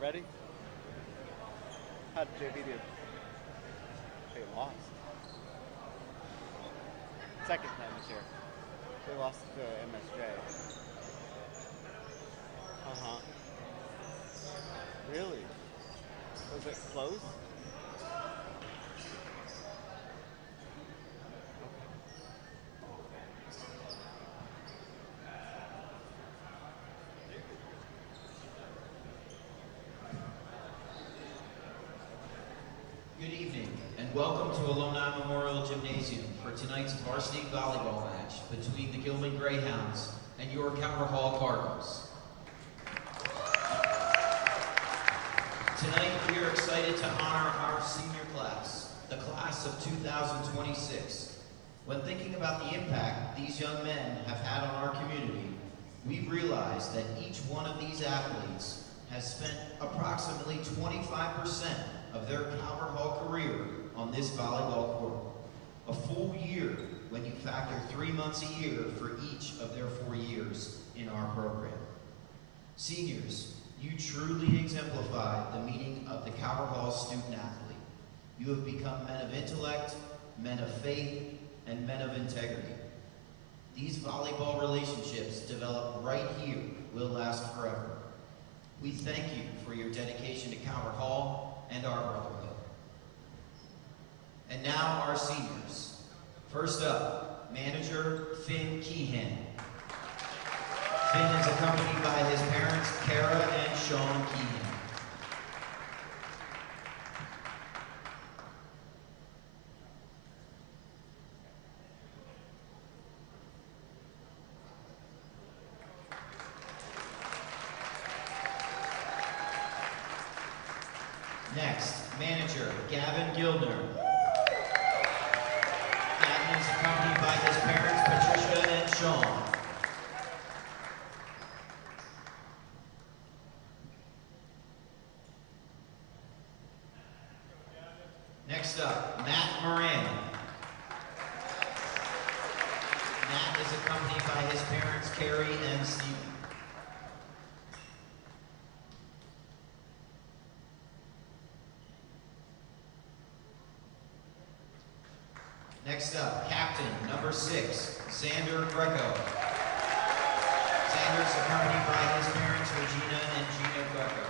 Already? How'd JV do? They lost. Second time this year. They lost to MSJ. Uh-huh. Really? Was it close? Good evening, and welcome to Alumni Memorial Gymnasium for tonight's varsity volleyball match between the Gilman Greyhounds and your Calvert Hall Cardinals. Tonight, we are excited to honor our senior class, the class of 2026. When thinking about the impact these young men have had on our community, we realize that each one of these athletes has spent approximately 25% of their Calvert Hall career on this volleyball court. A full year when you factor 3 months a year for each of their 4 years in our program. Seniors, you truly exemplify the meaning of the Calvert Hall student athlete. You have become men of intellect, men of faith, and men of integrity. These volleyball relationships developed right here will last forever. We thank you for your dedication to Calvert Hall and our brotherhood. And now our seniors. First up, manager Finn Keehan. Finn is accompanied by his parents, Kara and Sean Keehan. Next, manager Gavin Gildner. Gavin is accompanied by his parents, Patricia and Sean. Next up, Matt Moran. Matt is accompanied by his parents, Carrie and Stephen. Next up, captain number 6, Xander Greco. Xander is accompanied by his parents, Regina and Gina Greco.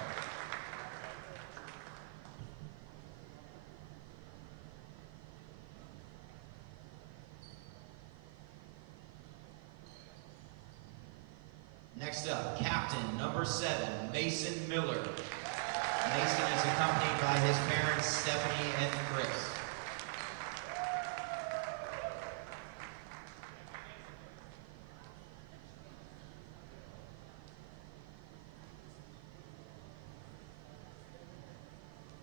Next up, captain number 7, Mason Miller. Mason is accompanied by his parents, Stephanie and Chris.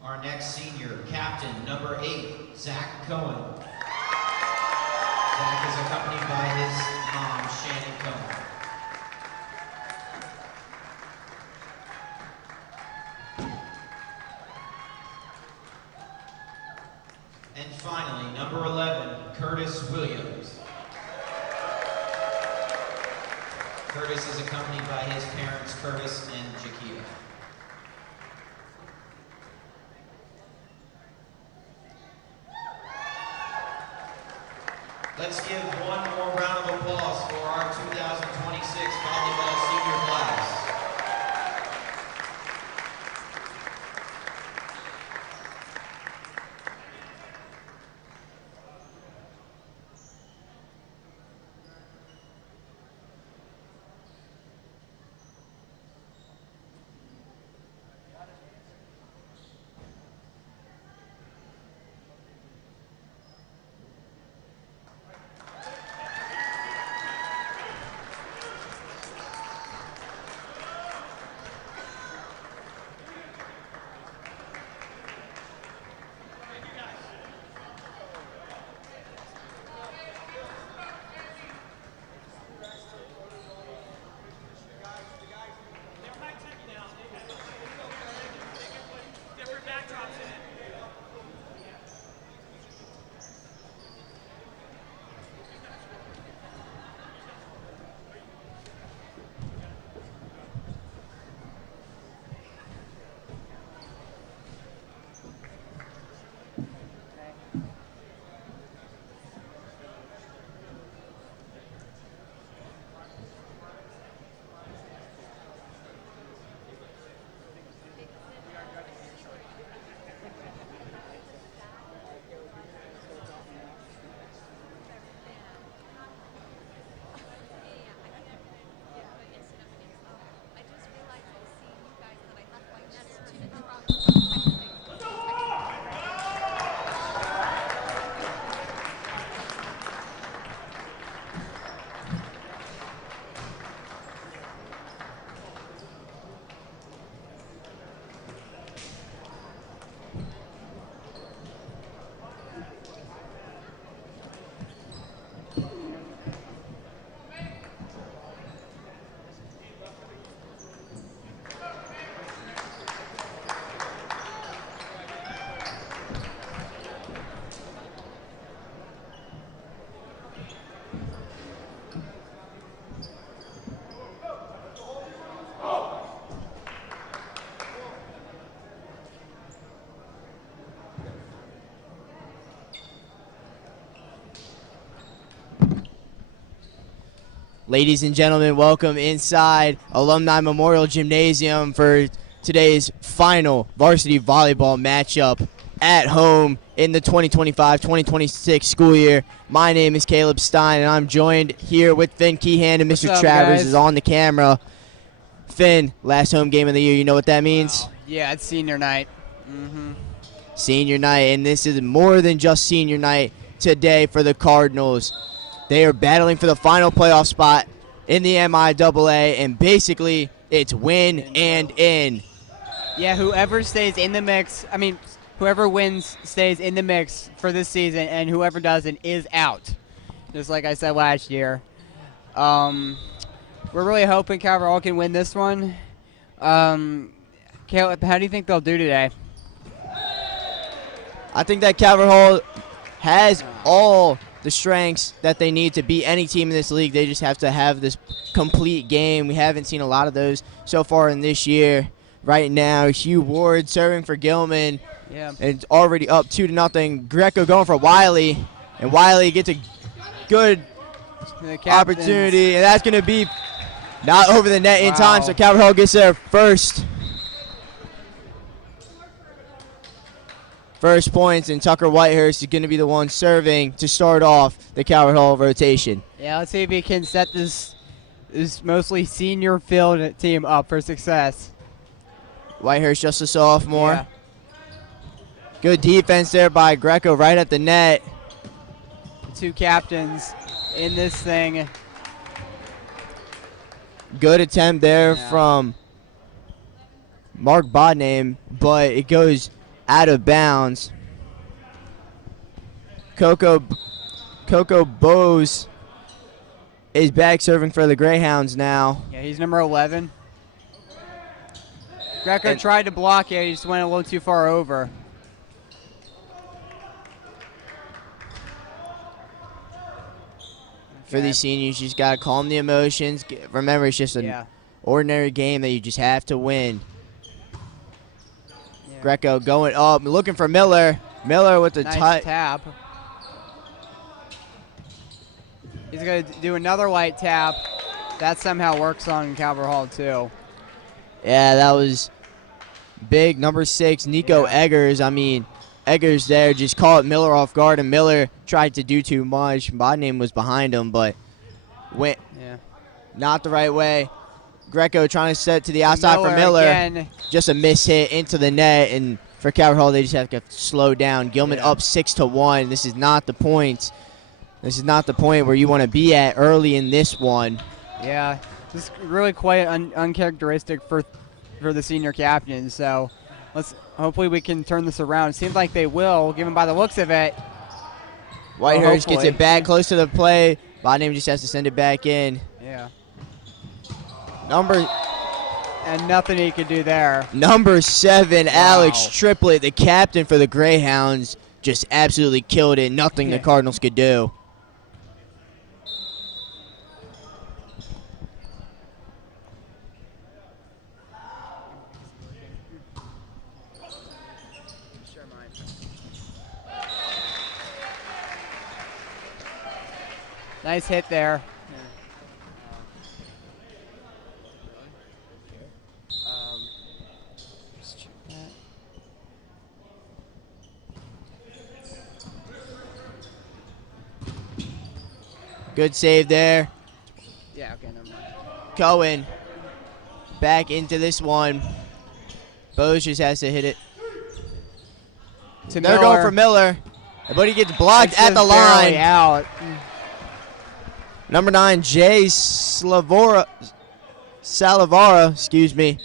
Our next senior, captain number 8, Zach Cohen. Zach is accompanied by his mom, Shannon Cohen. And finally, number 11, Curtis Williams. Curtis is accompanied by his parents, Curtis and Jakia. Let's give one more round of applause for our 2026 volleyball senior class. Ladies and gentlemen, welcome inside Alumni Memorial Gymnasium for today's final varsity volleyball matchup at home in the 2025-2026 school year. My name is Caleb Stein, and I'm joined here with Finn Keehan, and Mr. Travers is on the camera. Finn, last home game of the year, you know what that means? Wow. Yeah, it's senior night. Senior night, and this is more than just senior night today for the Cardinals. They are battling for the final playoff spot in the MIAA, and basically it's win and in. Yeah, whoever stays in the mix, whoever wins stays in the mix for this season, and whoever doesn't is out, just like I said last year. We're really hoping Calvert can win this one. Caleb, how do you think they'll do today? I think that Calvert Hall has all the strengths that they need to beat any team in this league. They just have to have this complete game. We haven't seen a lot of those so far in this year. Right now, Hugh Ward serving for Gilman. Yeah. And it's already up 2-0. Greco going for Wiley, and Wiley gets a good opportunity, and that's going to be not over the net in time, so Calvert Hall gets their first points, and Tucker Whitehurst is going to be the one serving to start off the Calvert Hall rotation. Yeah, let's see if he can set this mostly senior-filled team up for success. Whitehurst, just a sophomore. Yeah. Good defense there by Greco right at the net. Two captains in this thing. Good attempt there from Mark Bodname, but it goes out of bounds. Coco Bose is back serving for the Greyhounds now. Yeah, he's number 11. Greco tried to block it, he just went a little too far over. For these seniors, you just got to calm the emotions. Remember, it's just an ordinary game that you just have to win. Yeah. Greco going up, looking for Miller. Miller with the nice tap. He's going to do another light tap. That somehow works on Calvert Hall, too. Yeah, that was big. Number 6, Nico Eggers. Eggers there just caught Miller off guard, and Miller tried to do too much. Bodname was behind him, but went not the right way. Greco trying to set to the outside for Miller. Again. Just a miss hit into the net, and for Calvert Hall, they just have to slow down. Gilman up 6-1. This is not the point. This is not the point where you want to be at early in this one. Yeah, this is really quite uncharacteristic for the senior captain, so hopefully we can turn this around. It seems like they will, given by the looks of it. Whitehurst gets it back close to the play. Bodname just has to send it back in. Yeah. And nothing he could do there. Number 7, Alex Triplett, the captain for the Greyhounds, just absolutely killed it. Nothing the Cardinals could do. Nice hit there. Good save there. Yeah, okay, never mind. Cohen back into this one. Bose just has to hit it. They're going for Miller, but he gets blocked at the line. Out. Number 9, Jay Salavara, excuse me.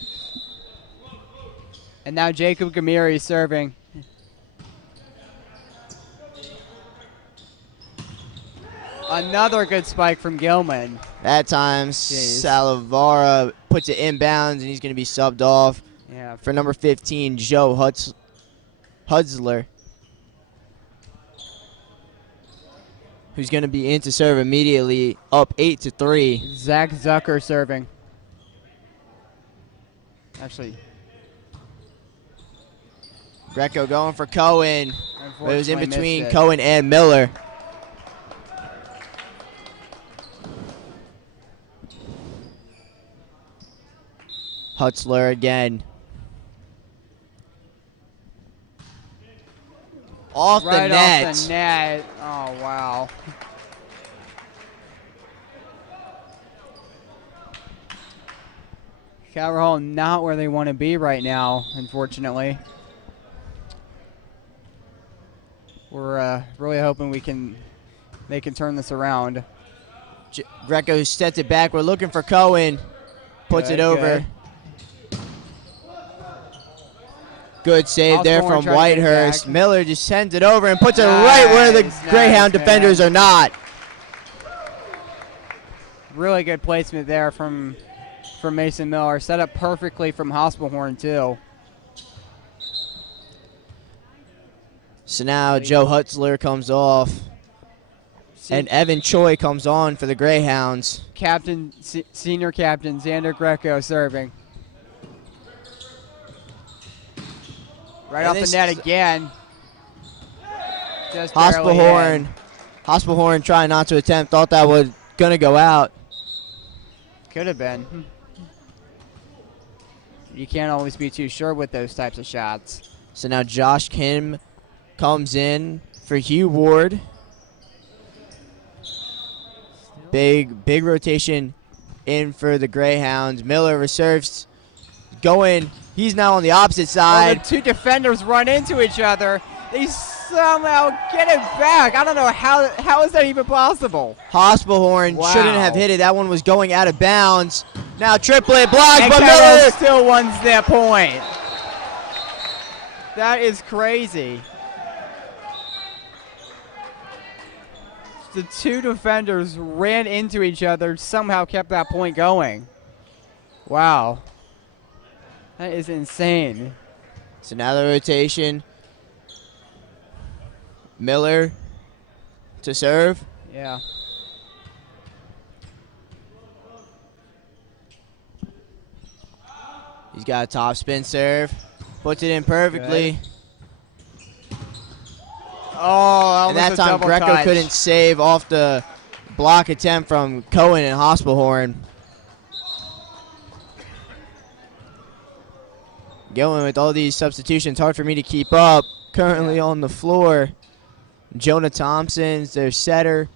And now Jacob Gamiri serving. Another good spike from Gilman. That time, Salavara puts it inbounds, and he's going to be subbed off for number 15, Joe Hudzler, who's going to be in to serve immediately, up 8-3. Zach Zucker serving. Actually, Greco going for Cohen. It was in between Cohen and Miller. Hutzler again. Off the net. Off the net. Oh, wow. Calvert Hall not where they want to be right now, unfortunately. We're really hoping they can turn this around. Greco sets it back. We're looking for Cohen. Puts it over. Good save there from Whitehurst. Miller just sends it over and puts it right where the Greyhound defenders are not. Really good placement there from Mason Miller. Set up perfectly from Hospelhorn, too. So now Joe Hutzler comes off. And Evan Choi comes on for the Greyhounds. Senior captain Xander Greco serving. Right off the net again. Just Hospelhorn trying not to attempt. Thought that was going to go out. Could have been. You can't always be too sure with those types of shots. So now Josh Kim comes in for Hugh Ward. Big rotation in for the Greyhounds. Miller reserves going. He's now on the opposite side. The two defenders run into each other. They somehow get it back. I don't know how is that even possible. Hospelhorn shouldn't have hit it. That one was going out of bounds. Now triplet blocked, but Miller still wins that point. That is crazy. The two defenders ran into each other, somehow kept that point going. Wow. That is insane. So now the rotation. Miller to serve. Yeah. He's got a top spin serve. Puts it in perfectly. Good. Oh, and that time Greco couldn't save off the block attempt from Cohen and Hospelhorn. Going with all these substitutions, hard for me to keep up. Currently on the floor, Jonah Thompson's their setter.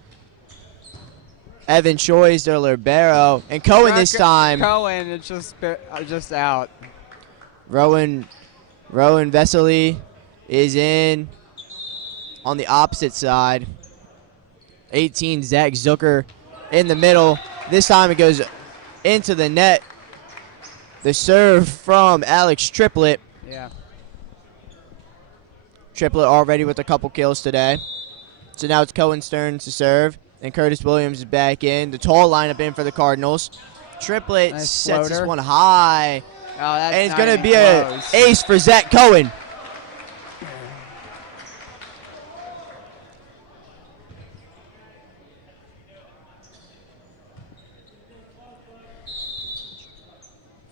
Evan Choi's their libero. And Cohen this time. Cohen is just out. Rowan Vesely is in on the opposite side. 18, Zach Zucker in the middle. This time it goes into the net. The serve from Alex Triplett. Yeah. Triplett already with a couple kills today. So now it's Cohen's turn to serve. And Curtis Williams is back in. The tall lineup in for the Cardinals. Triplett sets this one high. Oh, that's and it's going to be an ace for Zach Cohen.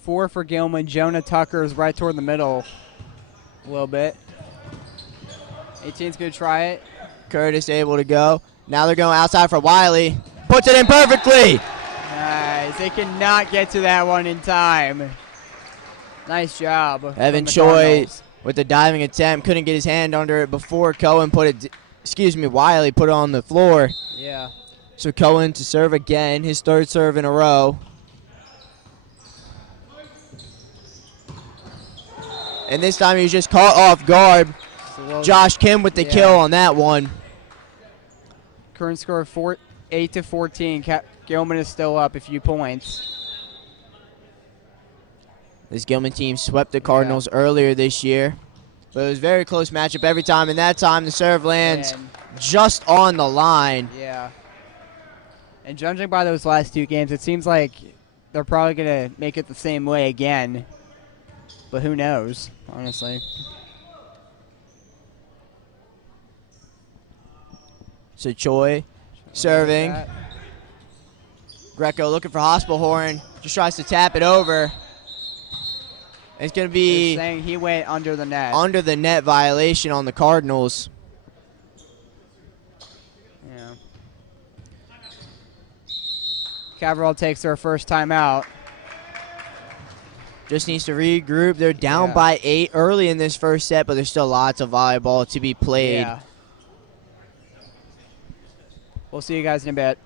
Four for Gilman. Jonah Tucker is right toward the middle a little bit. 18's going to try it. Curtis able to go. Now they're going outside for Wiley. Puts it in perfectly. Nice. They cannot get to that one in time. Nice job. Evan Choi with the diving attempt. Couldn't get his hand under it before Cohen Wiley put it on the floor. Yeah. So Cohen to serve again. His third serve in a row. And this time he was just caught off guard. Josh Kim with the kill on that one. Current score 8-14. Gilman is still up a few points. This Gilman team swept the Cardinals earlier this year. But it was a very close matchup every time. And that time the serve lands just on the line. Yeah. And judging by those last two games, it seems like they're probably going to make it the same way again. But who knows, honestly. So Choi serving. Greco looking for Hospelhorn. Just tries to tap it over. It's going to be saying he went under the net. Under the net violation on the Cardinals. Yeah. Caverill takes their first timeout. just needs to regroup. They're down Yeah. by 8 early in this first set, but there's still lots of volleyball to be played. Yeah. We'll see you guys in a bit.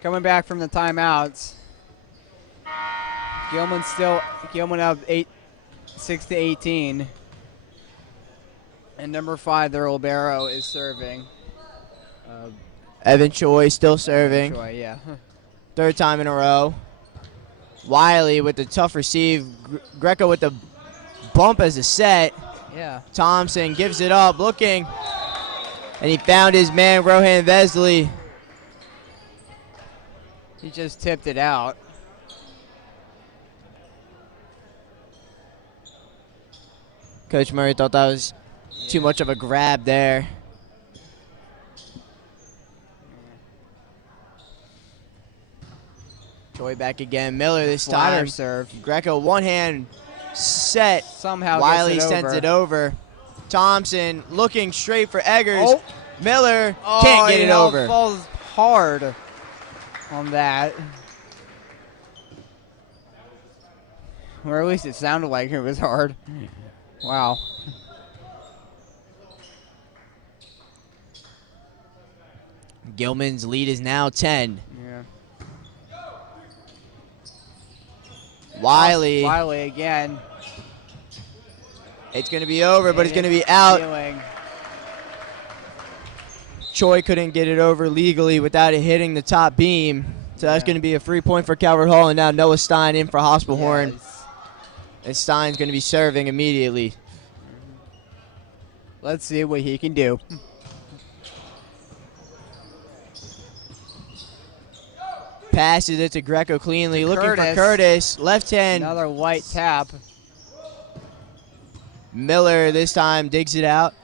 Coming back from the timeouts. Gilman up 6-18. And number 5, the Ribeiro, is serving. Evan Choi still serving. Choi, yeah. Third time in a row. Wiley with the tough receive. Greco with the bump as a set. Yeah. Thompson gives it up, looking. And he found his man, Rohan Vesely. He just tipped it out. Coach Murray thought that was too much of a grab there. Choi back again. Miller this Slider time. serve. Greco one hand set. Somehow Wiley gets it sends over. it over. Thompson looking straight for Eggers. Oh. Miller can't get it over. Falls hard on that. Or at least it sounded like it was hard. Wow. Gilman's lead is now 10. Yeah. Wiley. Wiley again. It's going to be over, but it's going to be out. Feeling. Choi couldn't get it over legally without it hitting the top beam. So that's going to be a free point for Calvert Hall. And now Noah Stein in for Hospelhorn. Yes. And Stein's going to be serving immediately. Let's see what he can do. Passes it to Greco cleanly. Looking for Curtis. Curtis. Left hand. Another white tap. Miller this time digs it out.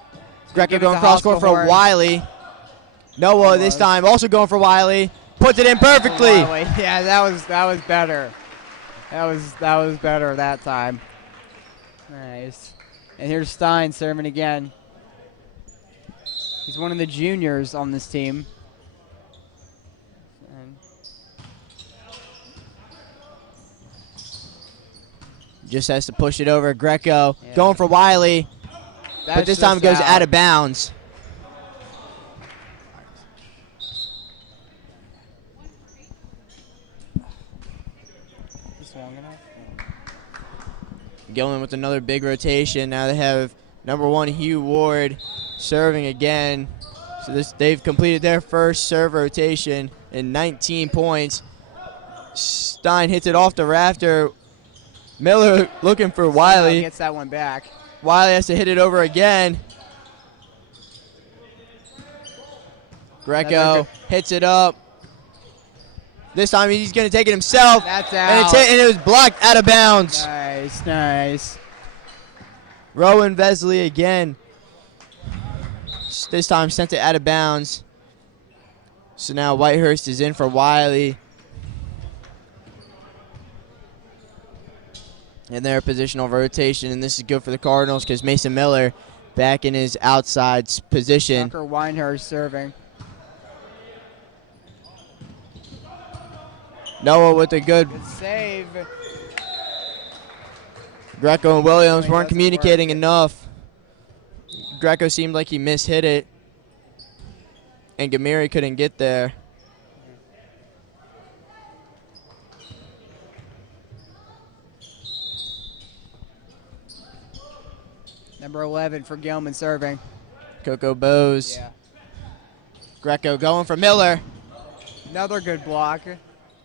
Greco give it going to cross court for Hospelhorn. Wiley. Noah this time also going for Wiley. Puts it in perfectly. Wiley. Yeah, that was better. That was better that time. Nice. And here's Stein serving again. He's one of the juniors on this team. And Just has to push it over. Greco Yeah. going for Wiley. But that's this time it just goes out of bounds. Is long enough? Gilman with another big rotation. Now they have number 1 Hugh Ward serving again. So they've completed their first serve rotation in 19 points. Stein hits it off the rafter. Miller looking for Wiley. Gets that one back. Wiley has to hit it over again. Greco hits it up. This time he's going to take it himself. That's And out. it's hit, and it was blocked out of bounds. Nice, nice. Rowan Vesely again. This time sent it out of bounds. So now Whitehurst is in for Wiley. And their positional rotation, and this is good for the Cardinals because Mason Miller back in his outside position. Tucker Weinhurst serving. Noah with a good Good save. Greco and Williams It weren't doesn't communicating enough. Greco seemed like he mishit it. And Gamiri couldn't get there. Number 11 for Gilman serving. Coco Bose. Yeah. Greco going for Miller. Another good block.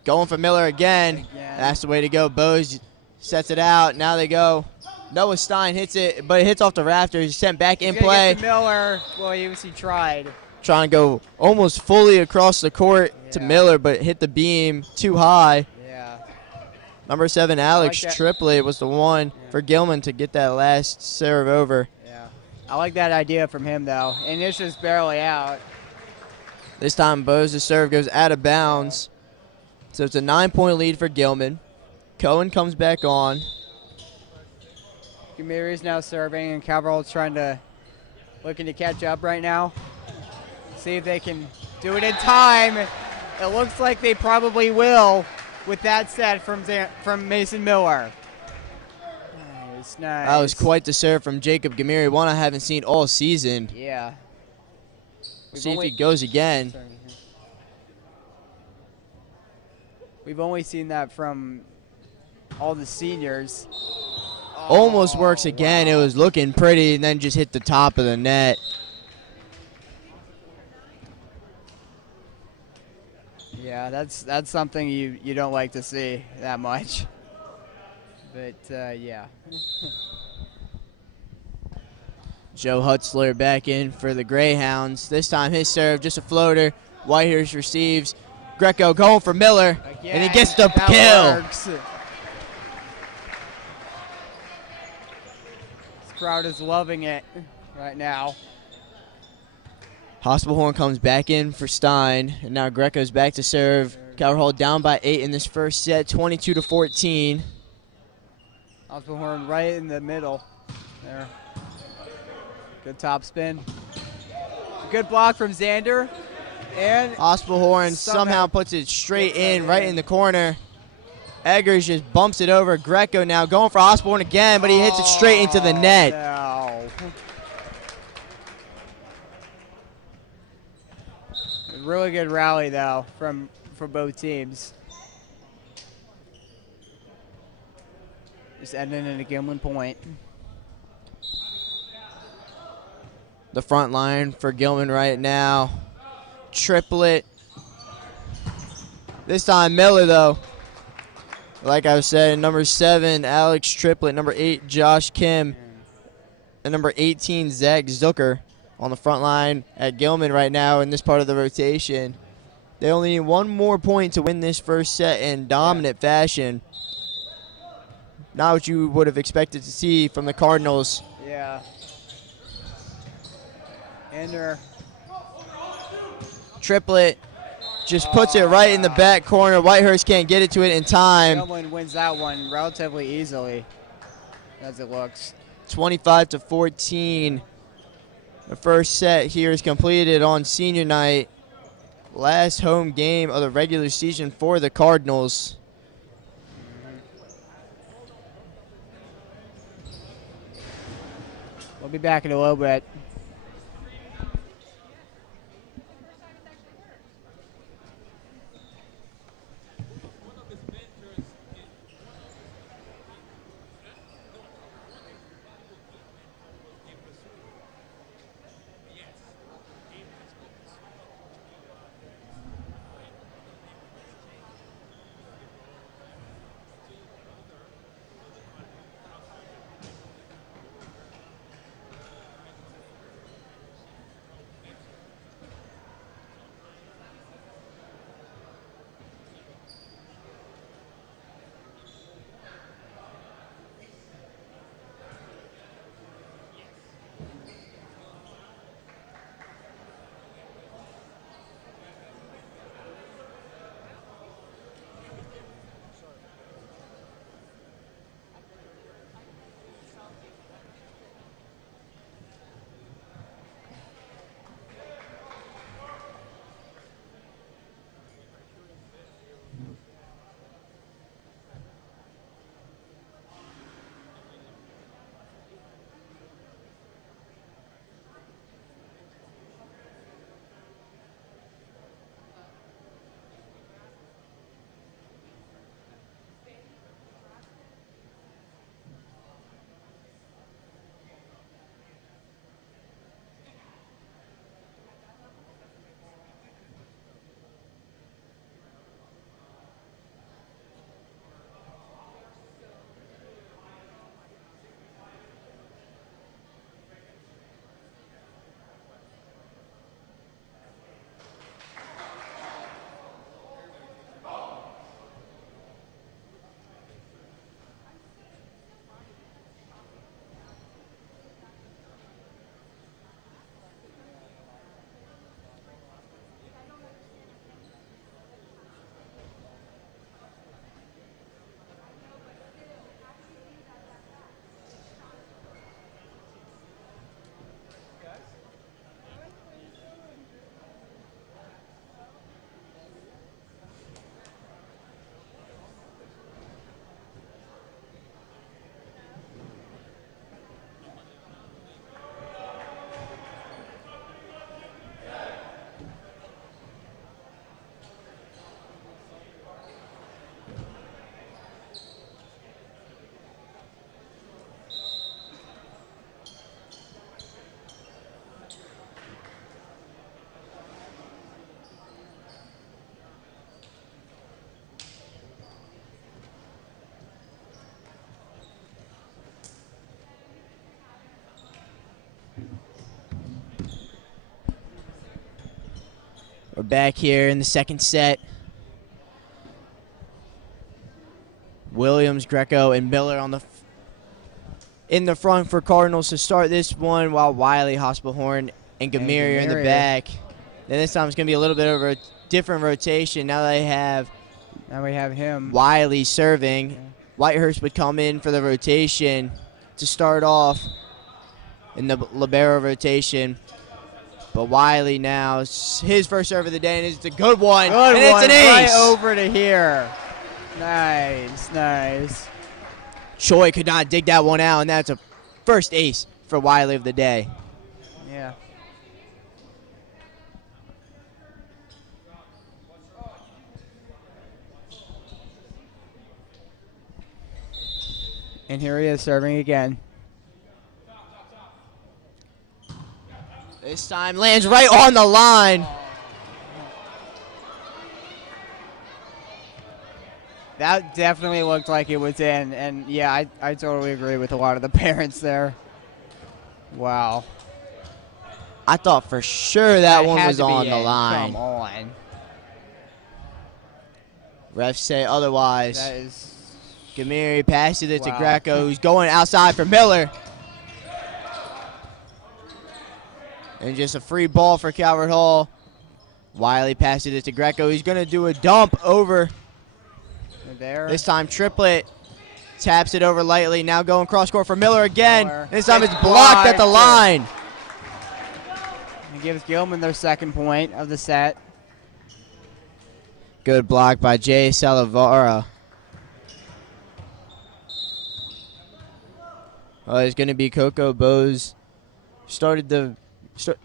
Going for Miller again. That's the way to go. Bose sets it out. Now they go. Noah Stein hits it, but it hits off the rafters. Sent back in play. Get to Miller. Well, he tried. Trying to go almost fully across the court to Miller, but hit the beam too high. Yeah. Number 7, Alex Triplett was the one for Gilman to get that last serve over. Yeah. I like that idea from him, though. And it's just barely out. This time, Bose's serve goes out of bounds. So it's a 9-point lead for Gilman. Cohen comes back on. Gamiri's now serving, and Cabral looking to catch up right now. See if they can do it in time. It looks like they probably will with that set from Mason Miller. Nice. That was quite the serve from Jacob Gamiri, one I haven't seen all season. Yeah. See if he goes again. We've only seen that from all the seniors. Almost works again. Wow. It was looking pretty, and then just hit the top of the net. Yeah, that's something you don't like to see that much. But, yeah. Joe Hutzler back in for the Greyhounds. This time his serve, just a floater. Whitehurst receives. Greco going for Miller, and he gets the kill. Works. This crowd is loving it right now. Hospital Horn comes back in for Stein, and now Greco's back to serve. Calvert Hall down by 8 in this first set, 22-14. Hospital Horn right in the middle there. Good top spin. Good block from Xander. And Hospital Horn somehow puts it straight in, right in the corner. Eggers just bumps it over. Greco now going for Hospital Horn again, but he hits it straight into the net. No. Really good rally, though, from both teams. Just ending in a Gilman point. The front line for Gilman right now. Triplett. This time Miller, though. Like I said, number 7, Alex Triplett. Number 8, Josh Kim. And number 18, Zach Zucker on the front line at Gilman right now in this part of the rotation. They only need one more point to win this first set in dominant fashion. Not what you would have expected to see from the Cardinals. Yeah. Ender. Triplett just puts it right in the back corner. Whitehurst can't get it to it in time. Gilman wins that one relatively easily, as it looks. 25-14. The first set here is completed on senior night. Last home game of the regular season for the Cardinals. We'll be back in a little bit. We're back here in the second set. Williams, Greco, and Miller on the in the front for Cardinals to start this one, while Wiley, Hospelhorn, and Gamiri are in the back. Then this time it's going to be a little bit of a different rotation. Now we have him. Wiley serving. Whitehurst would come in for the rotation to start off in the libero rotation. But Wiley now, his first serve of the day, and it's a good one. It's an ace. Right over to here. Nice, nice. Choi could not dig that one out, and that's a first ace for Wiley of the day. Yeah. And here he is serving again. This time lands right on the line. That definitely looked like it was in, and yeah, I totally agree with a lot of the parents there. Wow. I thought for sure that one was on the in. line. Come on. Refs say otherwise. That is... Gamiri passes it to Wow. Greco, who's going outside for Miller. And just a free ball for Calvert Hall. Wiley passes it to Greco. He's going to do a dump over. There. This time Triplet taps it over lightly. Now going cross court for Miller again. Miller. This time it's blocked at the line. It gives Gilman their second point of the set. Good block by Jay Salavara. It's going to be Coco Bose. Started the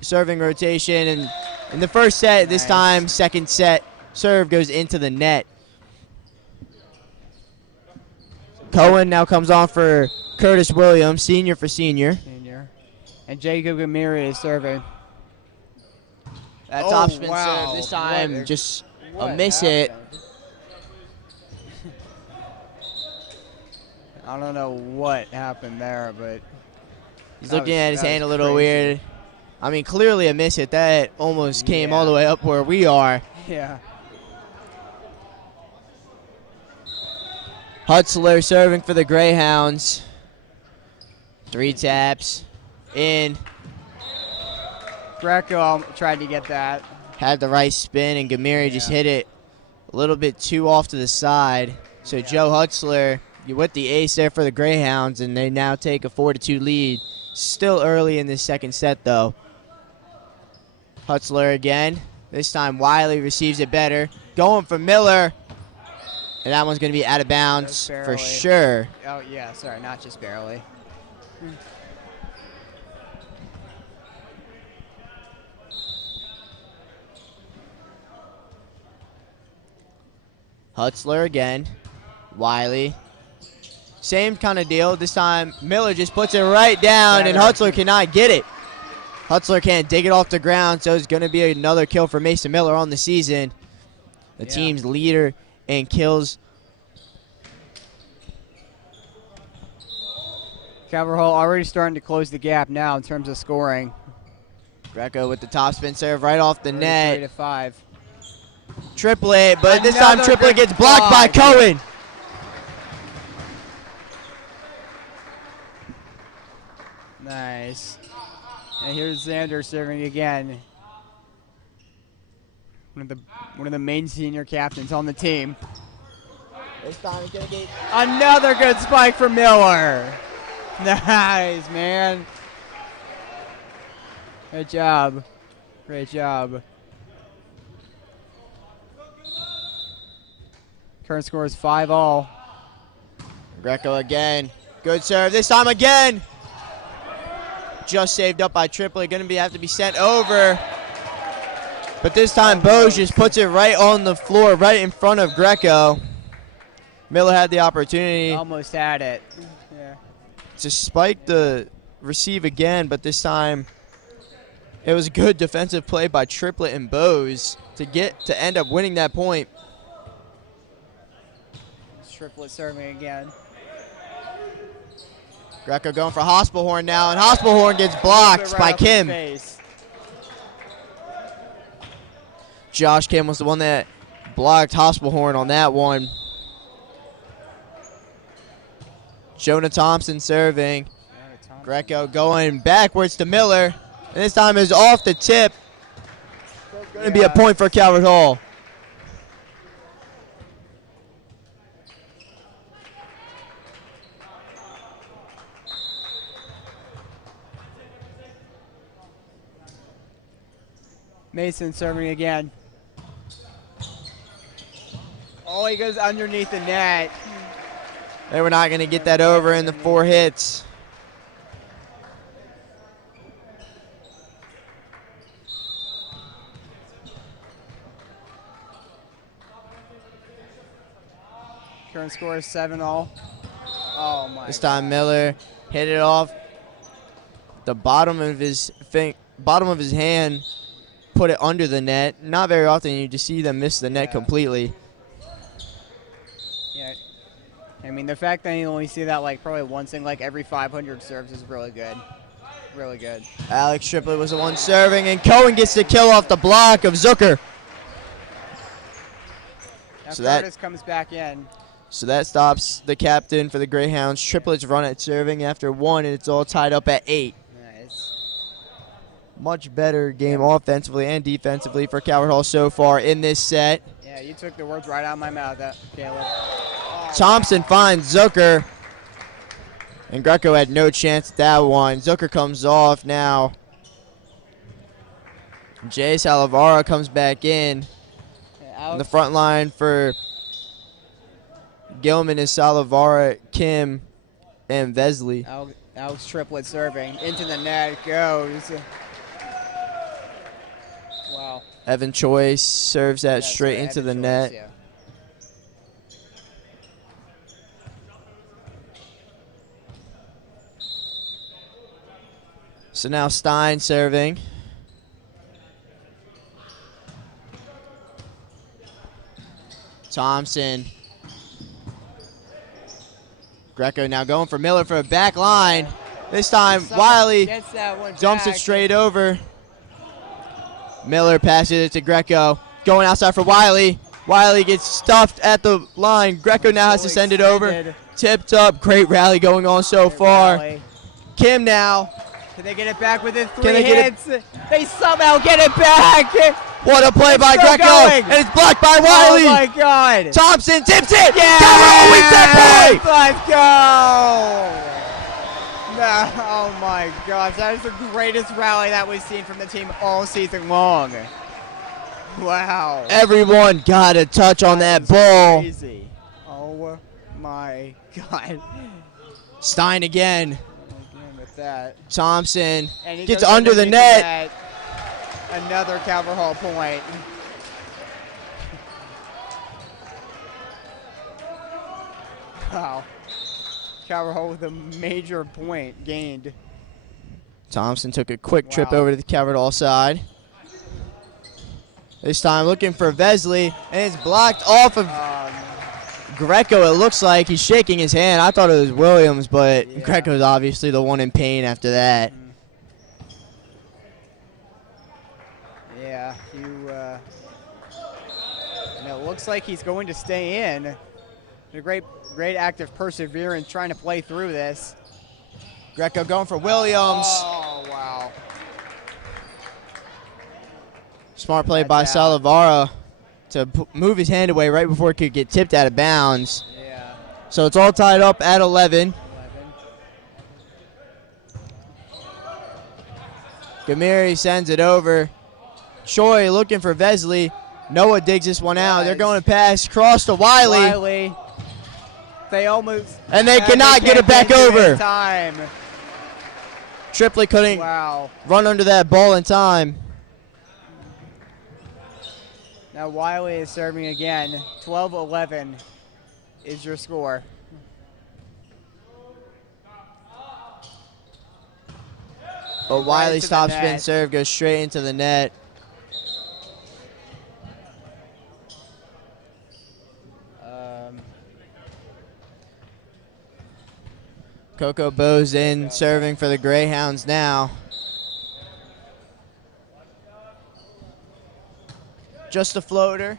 serving rotation, and in the first set, this time, second set, serve goes into the net. Cohen now comes on for Curtis Williams, senior for senior. And Jacob Gamiri is serving. That topspin serve this time, just a miss hit. I don't know what happened there, but he's looking at his hand a little weird. I mean, clearly a miss hit. That almost came all the way up where we are. Yeah. Hutzler serving for the Greyhounds. 3 taps. In. Greco tried to get that. Had the right spin, and Gamiri just hit it a little bit too off to the side. So Joe Hutzler with the ace there for the Greyhounds, and they now take a 4-2 lead. Still early in this second set, though. Hutzler again. This time Wiley receives it better. Going for Miller. And that one's going to be out of bounds for sure. Oh, yeah, sorry, not just barely. Hutzler again. Wiley. Same kind of deal. This time Miller just puts it right down, and Hutzler cannot get it. Hutzler can't dig it off the ground, so it's going to be another kill for Mason Miller on the season. The team's leader in kills. Calvert Hall already starting to close the gap now in terms of scoring. Greco with the topspin serve right off the net. 3-5. Triplet, but this time Triplet gets blocked by Cohen. Nice. And here's Xander serving again. One of the main senior captains on the team. This time he's gonna get another good spike for Miller. Nice, man. Good job. Great job. Current score is 5-all. Greco again. Good serve. This time again. Just saved up by Triplet. Going to have to be sent over. But this time Bose just puts it right on the floor, right in front of Greco. Miller had the opportunity. Almost had it. Yeah. To spike the receive again, but this time it was a good defensive play by Triplet and Bose to end up winning that point. Triplet serving again. Greco going for Hospelhorn now, and Hospelhorn gets blocked by Kim. Josh Kim was the one that blocked Hospital Horn on that one. Jonah Thompson serving. Greco going backwards to Miller. And this time is off the tip. Going to be a point for Calvert Hall. Mason serving again. Oh, he goes underneath the net. They were not going to get that over in the 4 hits. Current score is 7-all. Oh my! This time Miller hit it off the bottom of his hand, put it under the net. Not very often you just see them miss the net completely. Yeah, I mean the fact that you only see that like probably once in like every 500 serves is really good. Really good. Alex Triplett was the one serving, and Cohen gets the kill off the block of Zucker. So that comes back in. So that stops the captain for the Greyhounds. Triplett's run at serving after 1, and it's all tied up at 8. Nice. Much better game offensively and defensively for Calvert Hall so far in this set. Yeah, you took the words right out of my mouth, Caleb. Oh. Thompson finds Zucker. And Greco had no chance at that one. Zucker comes off now. Jay Salavara comes back in. On the front line for Gilman is Salavara, Kim, and Vesley. Alex Triplett serving. Into the net goes. Wow. Evan Choice serves that straight into the net. Yeah. So now Stein serving. Thompson. Greco now going for Miller for a back line. This time Wiley dumps it straight over. Miller passes it to Greco. Going outside for Wiley. Wiley gets stuffed at the line. Greco now has to send it over. Tipped up. Great rally going on so far. Kim now. Can they get it back within 3 hits? They somehow get it back. What a play by Greco. And it's blocked by Wiley. Oh my God. Thompson tips it. Yeah. Wins that point. Let's go. Oh my gosh. That is the greatest rally that we've seen from the team all season long. Wow. Everyone got a touch on that ball. Crazy. Oh my God. Stein again. That. Thompson gets under the net. Another Calvert Hall point. Wow. Calvert Hall with a major point gained. Thompson took a quick trip over to the Calvert Hall side. This time looking for Vesley, and it's blocked off of Greco. It looks like he's shaking his hand. I thought it was Williams, but Greco's obviously the one in pain after that. Yeah, and it looks like he's going to stay in. A great act of perseverance trying to play through this. Greco going for Williams. Oh, wow. Smart play by Salavara to move his hand away right before it could get tipped out of bounds. Yeah. So it's all tied up at 11. Gamiri sends it over. Choi looking for Vesley. Noah digs this one out. They're going to pass cross to Wiley. They almost. And they cannot get it back over. Time. Triplett couldn't run under that ball in time. Now Wiley is serving again. 12-11 is your score. But Wiley's top spin serve goes straight into the net. Coco Bowes in serving for the Greyhounds now. just a floater.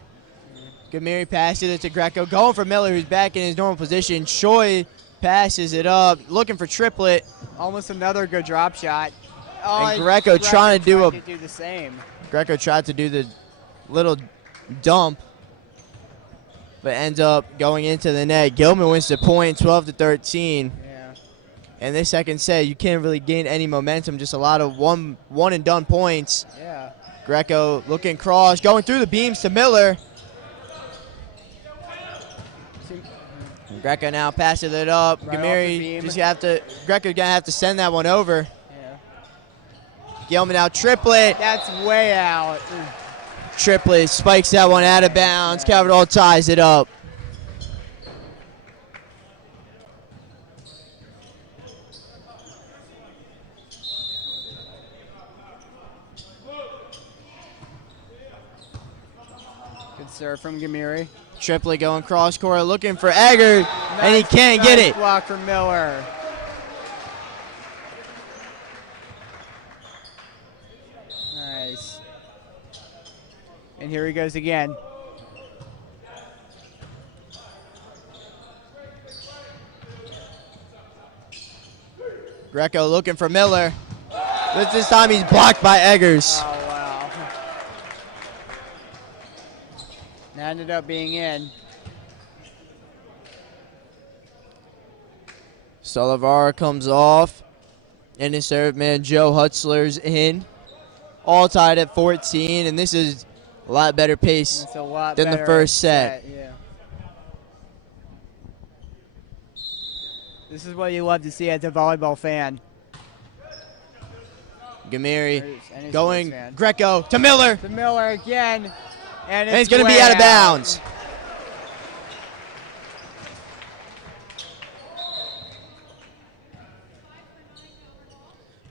Gamiri passes it to Greco, going for Miller, who's back in his normal position. Choi passes it up, looking for triplet. Almost another good drop shot. Oh, And Greco trying to do the same. Greco tried to do the little dump, but ends up going into the net. Gilman wins the point, 12-13. Yeah. And this second set, you can't really gain any momentum, just a lot of one and done points. Yeah. Greco looking cross, going through the beams to Miller. Greco now passes it up. Right Gamiri Greco gonna have to send that one over. Yeah. Gilman now triplet. That's way out. Triplet spikes that one out of bounds. Calvert ties it up. Good serve from Gamiri. Triplet going cross court, looking for Egger, and he can't get it. Block for Miller. Nice. And here he goes again. Greco looking for Miller. But this time he's blocked by Eggers. Oh, wow. That ended up being in. Solivar comes off, and his serve man Joe Hutzler's in. All tied at 14, and this is a lot better pace That's a lot than the better first set. Yeah. This is what you love to see as a volleyball fan. Gamiri And going fan. Greco to Miller. To Miller again. And It's going to be out of bounds.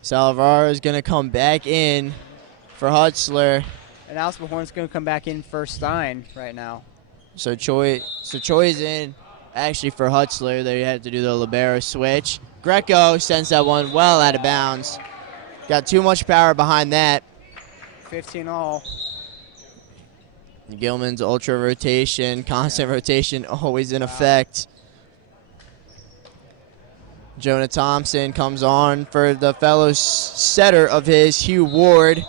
Salvar is going to come back in for Hutzler. And Alice Mahorn's going to come back in for Stein right now. So Choi's in actually for Hutzler. They had to do the libero switch. Greco sends that one well out of bounds. Got too much power behind that. 15 all. Gilman's ultra rotation, constant rotation, always in effect. Jonah Thompson comes on for the fellow setter of his, Hugh Ward.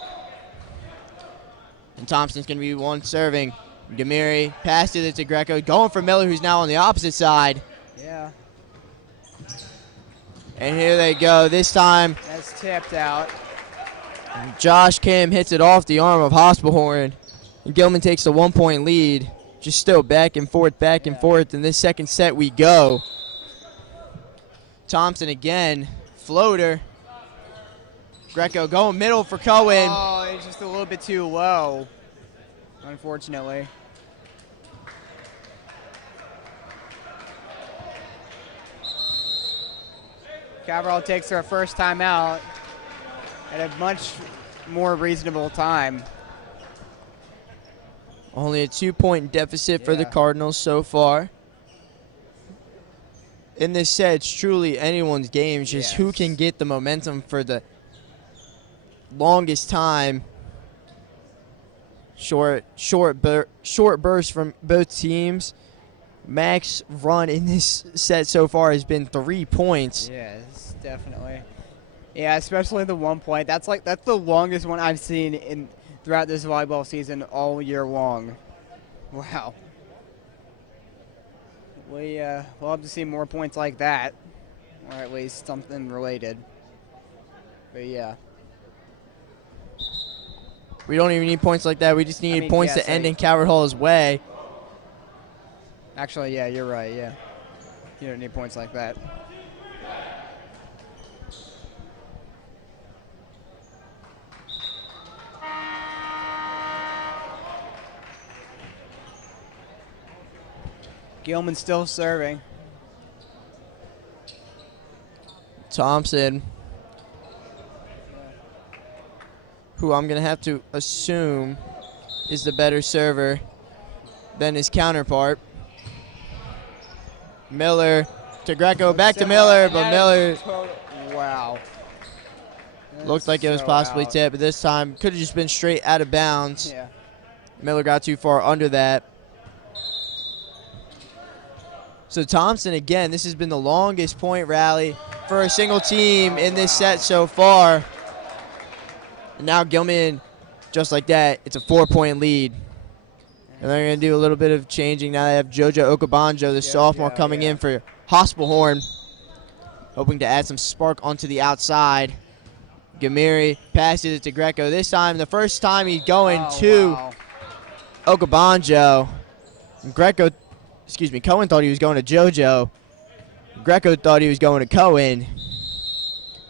And Thompson's going to be one serving. Gamiri passes it to Greco, going for Miller, who's now on the opposite side. Yeah. And here they go. This time, That's tipped out. Josh Kim hits it off the arm of Hospelhorn. And Gilman takes the 1 point lead. Just still back and forth, back and forth. In this second set we go. Thompson again, floater. Greco going middle for Cohen. Oh, it's just a little bit too low, unfortunately. Cabral takes her first time out at a much more reasonable time. Only a 2 point deficit for the Yeah. Cardinals so far. In this set, it's truly anyone's game. It's just who Yes. can get the momentum for the longest time. Short burst from both teams. Max run in this set so far has been 3 points. Yes, definitely. Yeah, especially the 1 point. That's the longest one I've seen throughout this volleyball season all year long. Wow. We'll have to see more points like that, or at least something related. But yeah. We don't even need points like that. We just need points yeah, to end sorry. in Calvert Hall's way. Actually, yeah, you're right, yeah. You don't need points like that. Gilman still serving. Thompson, who I'm going to have to assume is the better server than his counterpart. Miller to Greco, back to Miller, but Miller Wow. looked like it was possibly tipped, but this time could have just been straight out of bounds. Yeah. Miller got too far under that. So Thompson, again, this has been the longest point rally for a single team in this set so far. And now Gilman, just like that, it's a 4-point lead. And they're going to do a little bit of changing. Now they have JoJo Okabanjo, the sophomore, coming in for Hospelhorn, hoping to add some spark onto the outside. Gamiri passes it to Greco. This time, the first time he's going to Okabanjo. Greco, Cohen thought he was going to JoJo. Greco thought he was going to Cohen.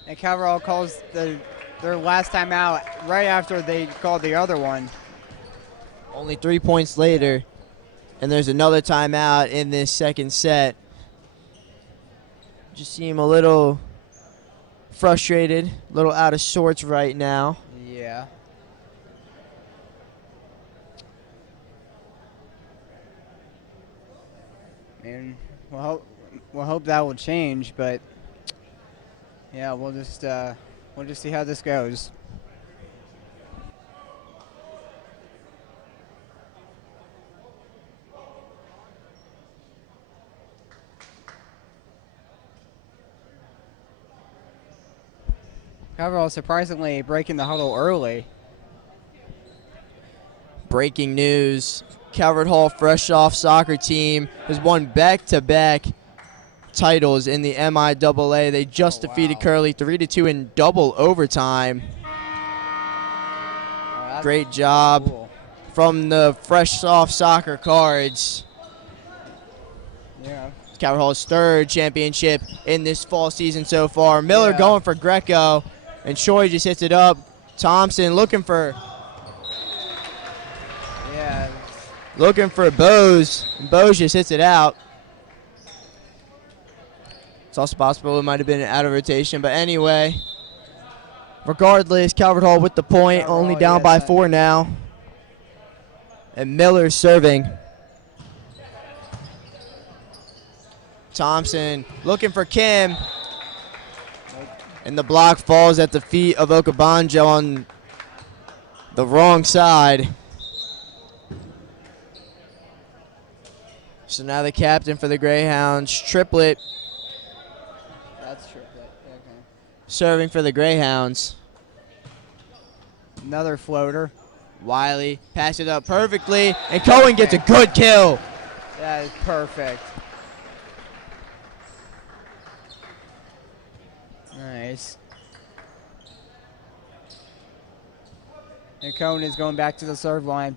And Calverall calls their last time out right after they called the other one. Only 3 points later, and there's another timeout in this second set. Just seem a little frustrated, a little out of sorts right now. Yeah. And we'll hope that will change, but yeah, we'll just see how this goes. Coverall surprisingly breaking the huddle early. Breaking news. Calvert Hall fresh off soccer team has won back-to-back titles in the MIAA. They just defeated Curly 3-2 in double overtime. Great job from the fresh off soccer Cards. Yeah. Calvert Hall's third championship in this fall season so far. Miller going for Greco, and Choi just hits it up. Thompson looking for Bose. And Bose just hits it out. It's also possible it might have been out of rotation, but anyway. Regardless, Calvert Hall with the point, only down by 4 now. And Miller serving. Thompson looking for Kim. And the block falls at the feet of Okabanjo on the wrong side. So now the captain for the Greyhounds, Triplet. That's Triplet. Okay. Serving for the Greyhounds. Another floater. Wiley passed it up perfectly, and Cohen gets a good kill. That is perfect. Nice. And Cohen is going back to the serve line.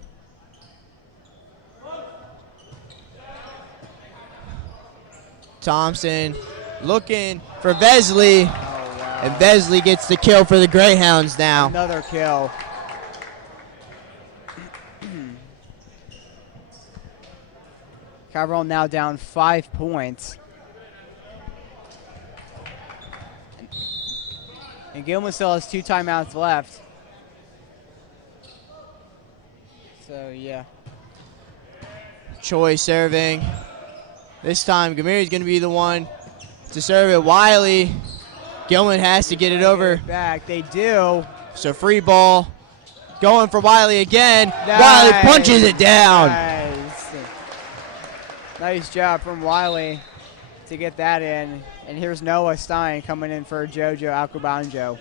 Thompson looking for Vesley. And Vesley gets the kill for the Greyhounds now. Another kill. Cabral now down 5 points. And Gilman still has 2 timeouts left. So, yeah. Choi serving. This time, Gamiri's going to be the one to serve it. Wiley. Gilman has to get it over. Back, they do. So free ball. Going for Wiley again. Nice. Wiley punches it down. Nice. Nice job from Wiley to get that in. And here's Noah Stein coming in for JoJo Okabanjo.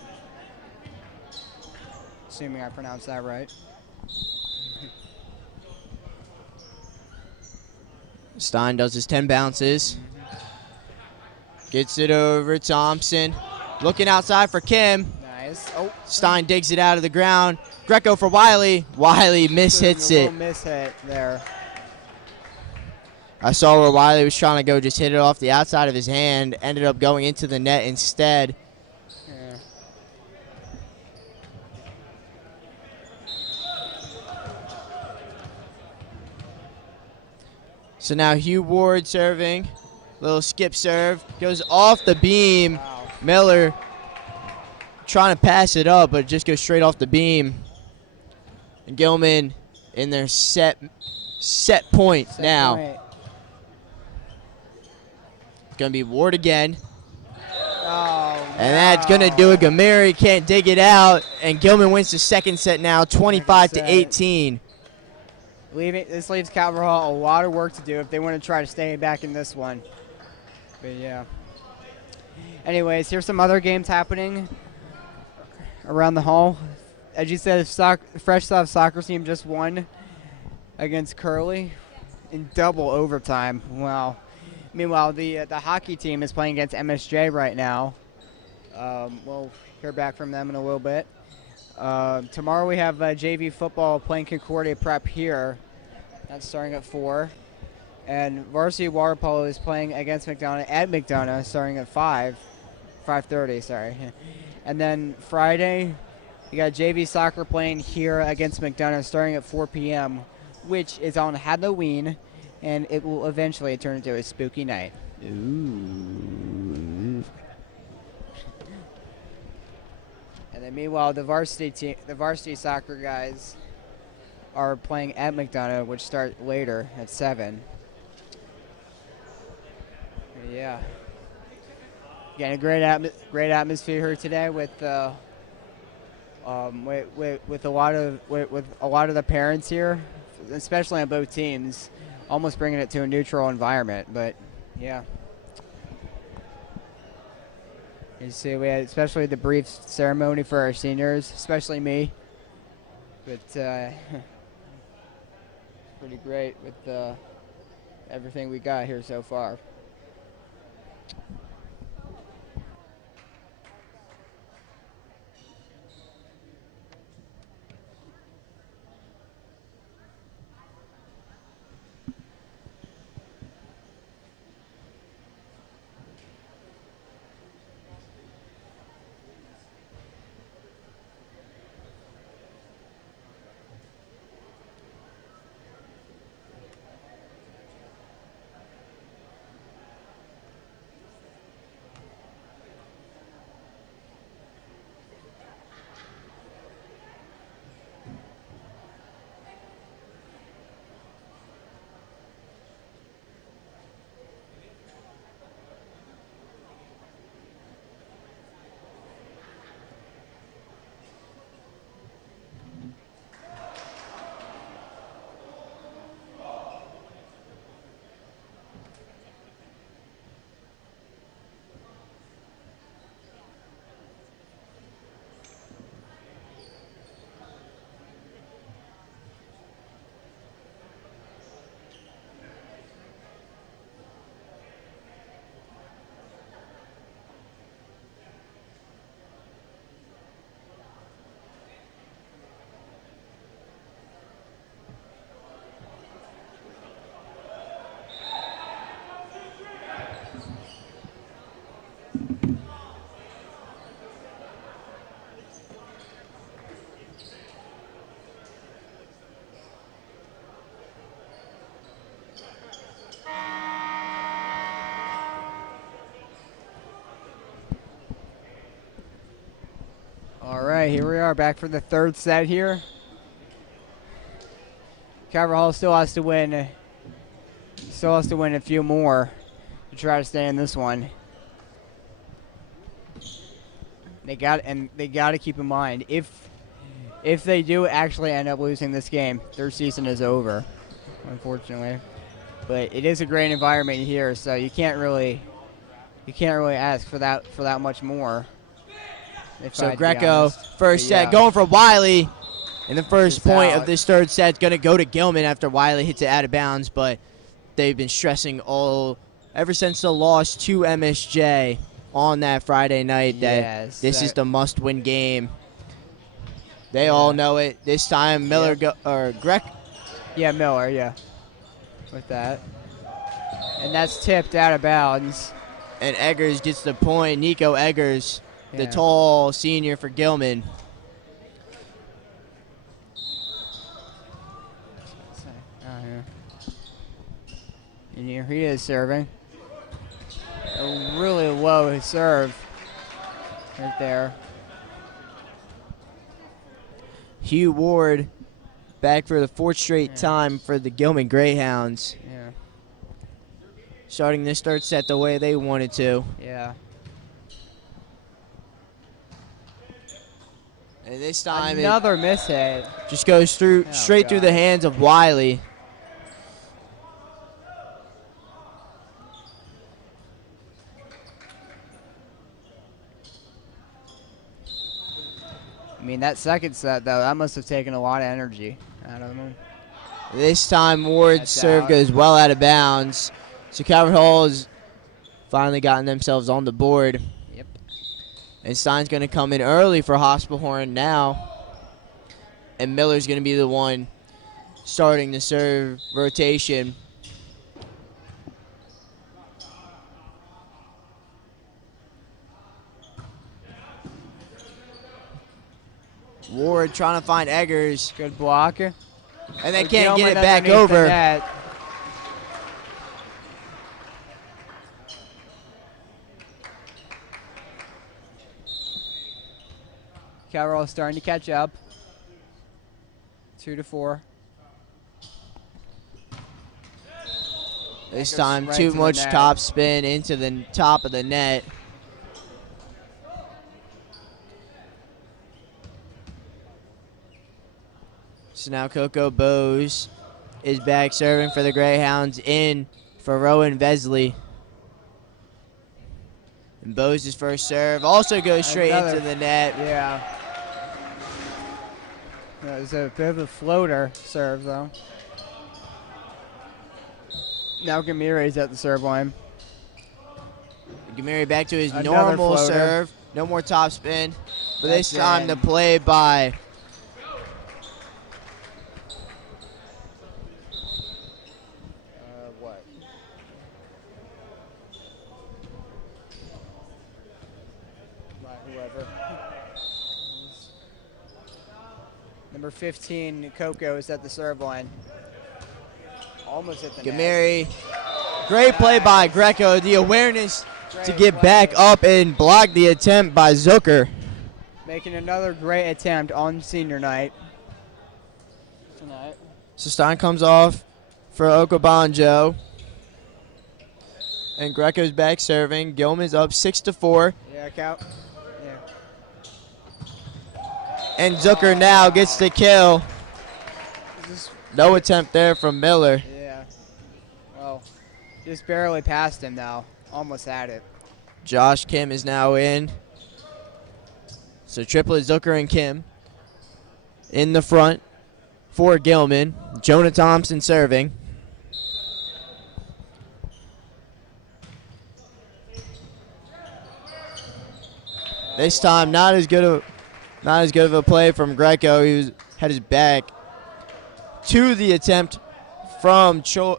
Assuming I pronounced that right. Stein does his 10 bounces. Gets it over Thompson. Looking outside for Kim. Nice. Oh. Stein digs it out of the ground. Greco for Wiley. Wiley mishits it. Mishit there. I saw where Wiley was trying to go, just hit it off the outside of his hand. Ended up going into the net instead. Yeah. So now Hugh Ward serving. Little skip serve. Goes off the beam. Wow. Miller trying to pass it up, but it just goes straight off the beam. And Gilman in their set point now. Point. It's going to be Ward again. Oh, And that's going to do it. Gamiri can't dig it out. And Gilman wins the second set now, 25-18. This leaves Calvert Hall a lot of work to do if they want to try to stay back in this one. But yeah. Anyways, here's some other games happening around the hall. As you said, Fresh Stuff soccer team just won against Curly in double overtime. Wow. Meanwhile, the hockey team is playing against MSJ right now. We'll hear back from them in a little bit. Tomorrow we have JV football playing Concordia Prep here. That's starting at 4. And Varsity Water Polo is playing against McDonough at McDonough starting at 5:30, sorry. And then Friday, we got JV soccer playing here against McDonough starting at 4 p.m., which is on Halloween, and it will eventually turn into a spooky night. Ooh. And then meanwhile, the varsity soccer guys are playing at McDonough, which start later at 7. Yeah. Again, a great atmosphere here today with a lot of the parents here, especially on both teams, almost bringing it to a neutral environment. But yeah. You see, we had especially the brief ceremony for our seniors, especially me. But pretty great with everything we got here so far. All right, here we are back for the third set here. Calvert Hall still has to win a few more to try to stay in this one. They got to keep in mind if they do actually end up losing this game, their season is over, unfortunately. But it is a great environment here, so you can't really ask for that much more. So Greco, first set, going for Wiley. And the first point of this third set going to go to Gilman after Wiley hits it out of bounds. But they've been stressing ever since the loss to MSJ on that Friday night that this is the must-win game. They all know it. This time Miller Miller, with that. And that's tipped out of bounds. And Eggers gets the point. Nico Eggers, the tall senior for Gilman. And here he is serving. A really low serve right there. Hugh Ward back for the fourth straight time for the Gilman Greyhounds. Yeah. Starting this third set the way they wanted to. Yeah. And this time another mishit. Just goes straight through the hands of Wiley. I mean, that second set, though, that must have taken a lot of energy out of him. This time Ward's That's serve out. goes well out of bounds. So Calvert Hall has finally gotten themselves on the board. Yep. And Stein's going to come in early for Hospelhorn now. And Miller's going to be the one starting the serve rotation. Ward trying to find Eggers. Good block. And they But can't get Gilman it back underneath the over. net. Calverall starting to catch up. 2-4. This Goes time, right too to the much net. top spin into the top of the net. So now Coco Bose is back serving for the Greyhounds in for Rowan Vesley. And Bose's first serve also goes straight Another- into the net. Yeah. That was a bit of a floater serve, though. Now Gamiri's at the serve line. Gamiri back to his Another normal floater. serve. No more top spin. But this That's time in. the play by What? By whoever. Number 15, Coco, is at the serve line. Almost at the net. Gamiri. Great play by Greco. The awareness to Great get play. back up and block the attempt by Zucker. Making another great attempt on senior night tonight. So Stein comes off for Okabanjo. And Greco's back serving. Gilman's up 6-4. Yeah, Cal. Yeah. And Zucker now gets the kill. Is this, No attempt there from Miller. yeah. Well, just barely passed him now. Almost had it. Josh Kim is now in. So triplet Zucker and Kim in the front for Gilman. Jonah Thompson serving. This time not as good of a play from Greco. He had his back to the attempt from Kim.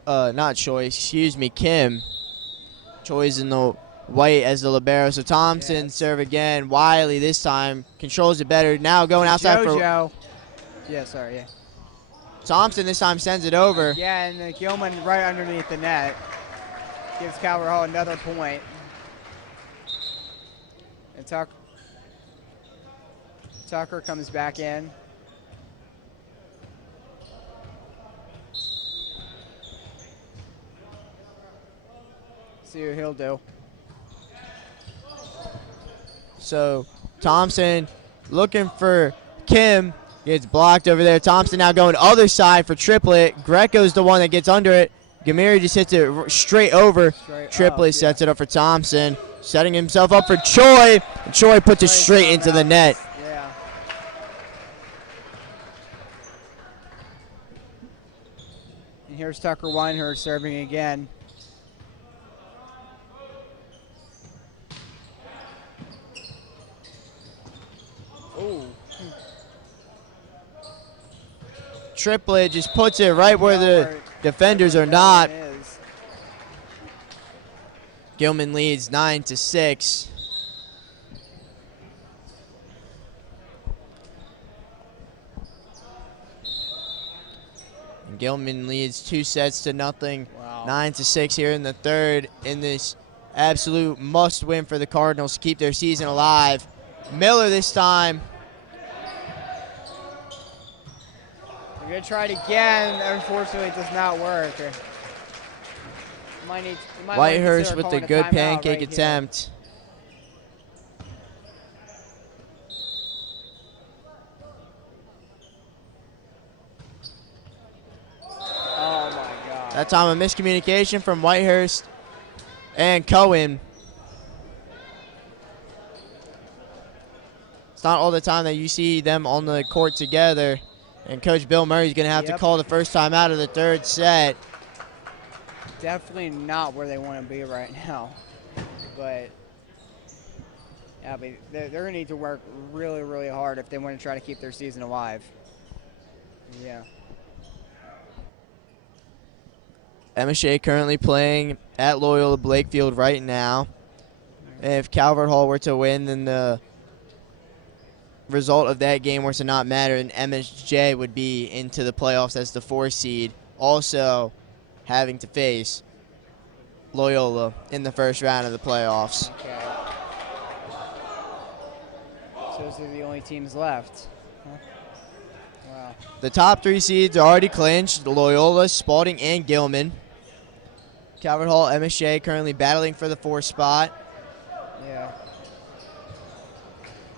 Choi's in the white as the libero. So Thompson Yes. serve again. Wiley this time controls it better. Now going outside for JoJo. Yeah, sorry, yeah. Thompson this time sends it over. Yeah, and Gilman right underneath the net. Gives Calvert Hall another point. And Tucker comes back in. See what he'll do. So Thompson looking for Kim. Gets blocked over there. Thompson now going other side for triplet. Greco's the one that gets under it. Gamiri just hits it straight over. Triplet sets it up for Thompson. Setting himself up for Choi. And Choi puts it straight into the net. Yeah. And here's Tucker Weinhurst serving again. Ooh. Triplet just puts it right where the defenders are not. Gilman leads 9-6. And Gilman leads 2-0. Wow. 9-6 here in the third in this absolute must win for the Cardinals to keep their season alive. Miller this time. We're going to try it again. Unfortunately, it does not work. Whitehurst with the good pancake attempt. Oh, my God. That time a miscommunication from Whitehurst and Cohen. It's not all the time that you see them on the court together. And Coach Bill Murray's going to have to call the first time out of the third set. Definitely not where they want to be right now. But, yeah, they're going to need to work really, really hard if they want to try to keep their season alive. Yeah. MSJ currently playing at Loyola Blakefield right now. If Calvert Hall were to win, then the result of that game were to not matter, and MSJ would be into the playoffs as the 4 seed, also having to face Loyola in the first round of the playoffs. Okay. So those are the only teams left. Huh? Wow. The top 3 seeds are already clinched: Loyola, Spalding, and Gilman. Calvert Hall, MSJ currently battling for the 4th spot. Yeah.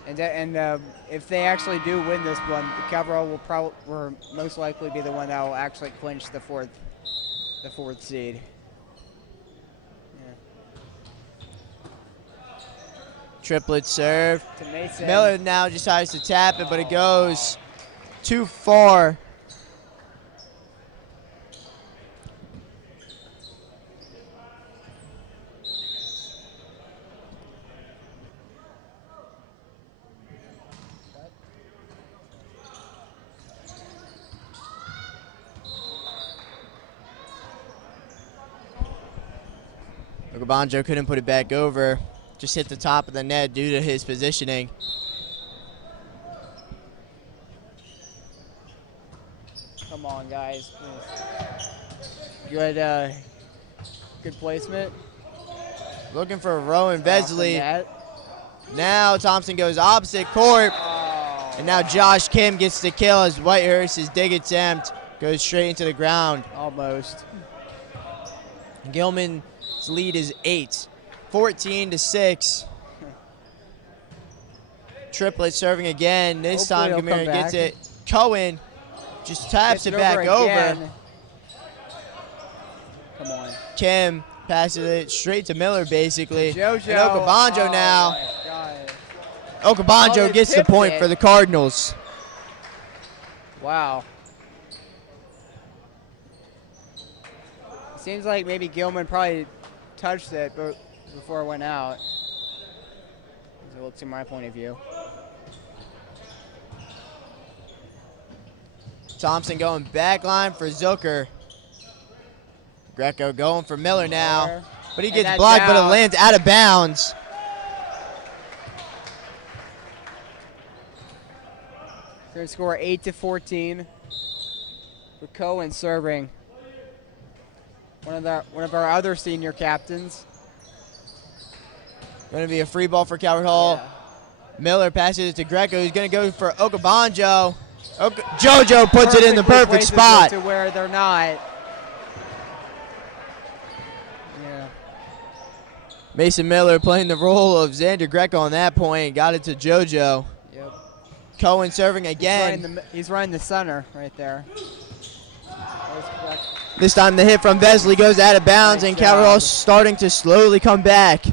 And if they actually do win this one, Calvert Hall will most likely be the one that will actually clinch the fourth seed. Yeah. Triplet serve. To Mason. Miller now decides to tap it, but it goes too far. Ogabanjo couldn't put it back over. Just hit the top of the net due to his positioning. Come on, guys. Good placement. Looking for Rowan Vesley. Now Thompson goes opposite court. Oh. And now Josh Kim gets the kill as Whitehurst's dig attempt goes straight into the ground. Almost. Gilman's lead is 8, 14-6. Triplet serving again. This time Gamira gets it. Cohen just taps it back over. Come on. Kim passes it straight to Miller, basically. JoJo. And Okabanjo now. Okabanjo Oh, gets the point for the Cardinals. Wow. Seems like maybe Gilman probably touched it before it went out. It looks from my point of view. Thompson going back line for Zucker. Greco going for Miller now. But he gets blocked, but it lands out of bounds. Going to score 8-14 for Cohen serving. One of our other senior captains. Going to be a free ball for Calvert Hall. Yeah. Miller passes it to Greco. He's going to go for Okabanjo. JoJo puts it in the perfect spot. To where they're not. Yeah. Mason Miller playing the role of Xander Greco on that point. Got it to JoJo. Yep. Cohen serving again. He's running the center right there. This time the hit from Vesley goes out of bounds, and Calvert Hall starting to slowly come back.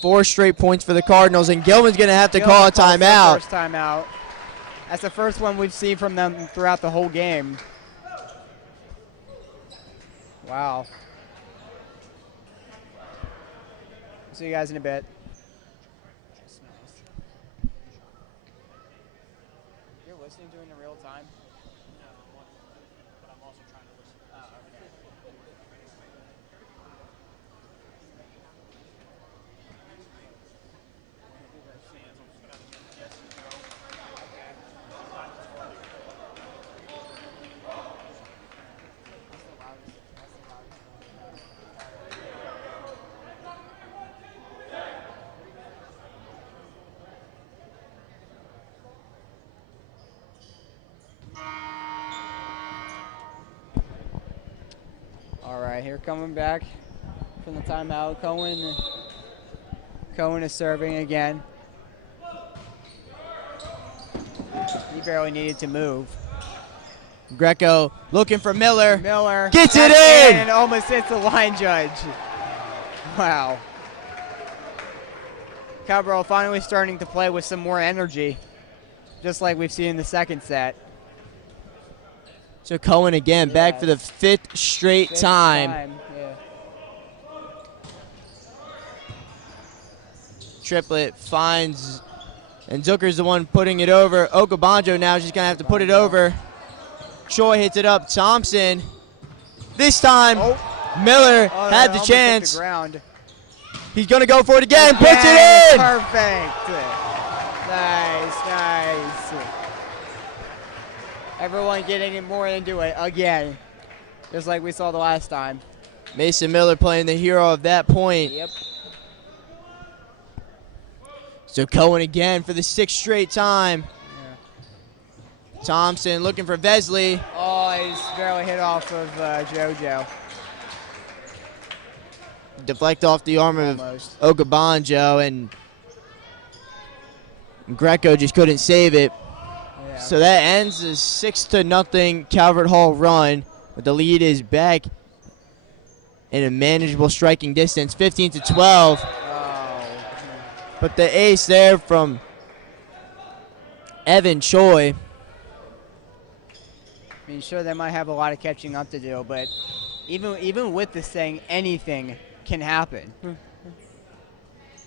4 straight points for the Cardinals, and Gilman's going to have to call a timeout. First timeout. That's the first one we've seen from them throughout the whole game. Wow. See you guys in a bit. You're listening to it in real time? No, but I'm also trying to listen. Oh, okay. All right, here coming back from the timeout. Cohen is serving again. He barely needed to move. Greco looking for Miller. Miller gets it in! And almost hits the line judge. Wow. Cabral finally starting to play with some more energy, just like we've seen in the second set. So Cohen again, back for the fifth straight time. Yeah. Triplet finds, and Zucker's the one putting it over. Okabanjo now is just going to have to put it over. Choi hits it up. Thompson. This time, Miller had the chance. He's going to go for it again. Puts it in. Perfect. Nice. Everyone getting more into it again, just like we saw the last time. Mason Miller playing the hero of that point. Yep. So Cohen again for the sixth straight time. Yeah. Thompson looking for Vesley. Oh, he's barely hit off of JoJo. Deflect off the arm of Okabanjo, and Greco just couldn't save it. Yeah. So that ends a 6-0 Calvert Hall run, but the lead is back in a manageable striking distance, 15-12. Oh. But the ace there from Evan Choi. I mean, sure, they might have a lot of catching up to do, but even with this thing, anything can happen.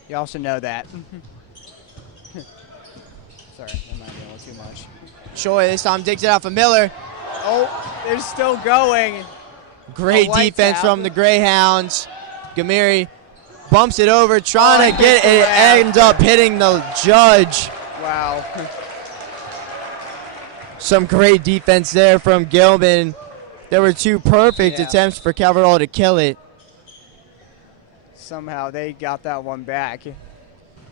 You also know that. Sorry, that might be a little too much. Choi this time digs it out for Miller. Oh, they're still going. Great defense from the Greyhounds. Gamiri bumps it over, trying to get it. It ends up hitting the judge. Wow. Some great defense there from Gilman. There were two perfect attempts for Calvert Hall to kill it. Somehow they got that one back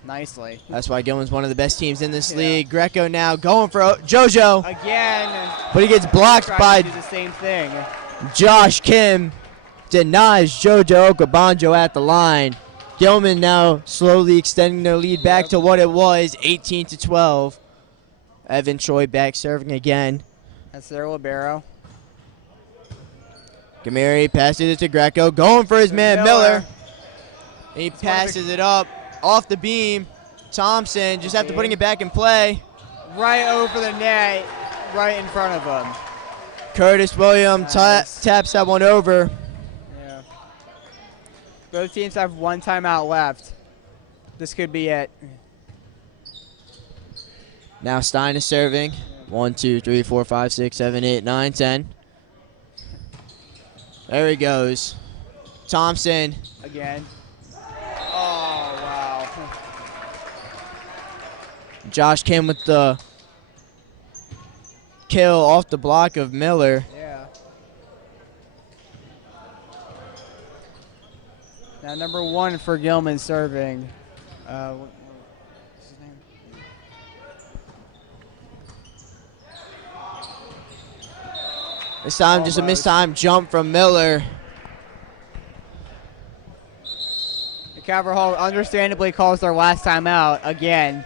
nicely. That's why Gilman's one of the best teams in this league. Greco now going for JoJo. Again. But he gets blocked by do the same thing. Josh Kim. Denies JoJo Okabanjo at the line. Gilman now slowly extending their lead back to what it was, 18-12. Evan Choi back serving again. That's their libero. Gamiri passes it to Greco, going for his man Miller. He passes it up off the beam. Thompson just after putting it back in play. Right over the net, right in front of him. Curtis Williams taps that one over. Yeah. Both teams have one timeout left. This could be it. Now Stein is serving. 1, 2, 3, 4, 5, 6, 7, 8, 9, 10. There he goes. Thompson. Again. Oh, wow. Josh came with the kill off the block of Miller. Yeah. Now number 1 for Gilman serving. What's his name? This time just a mistimed jump from Miller. The Calvert Hall understandably calls their last time out again.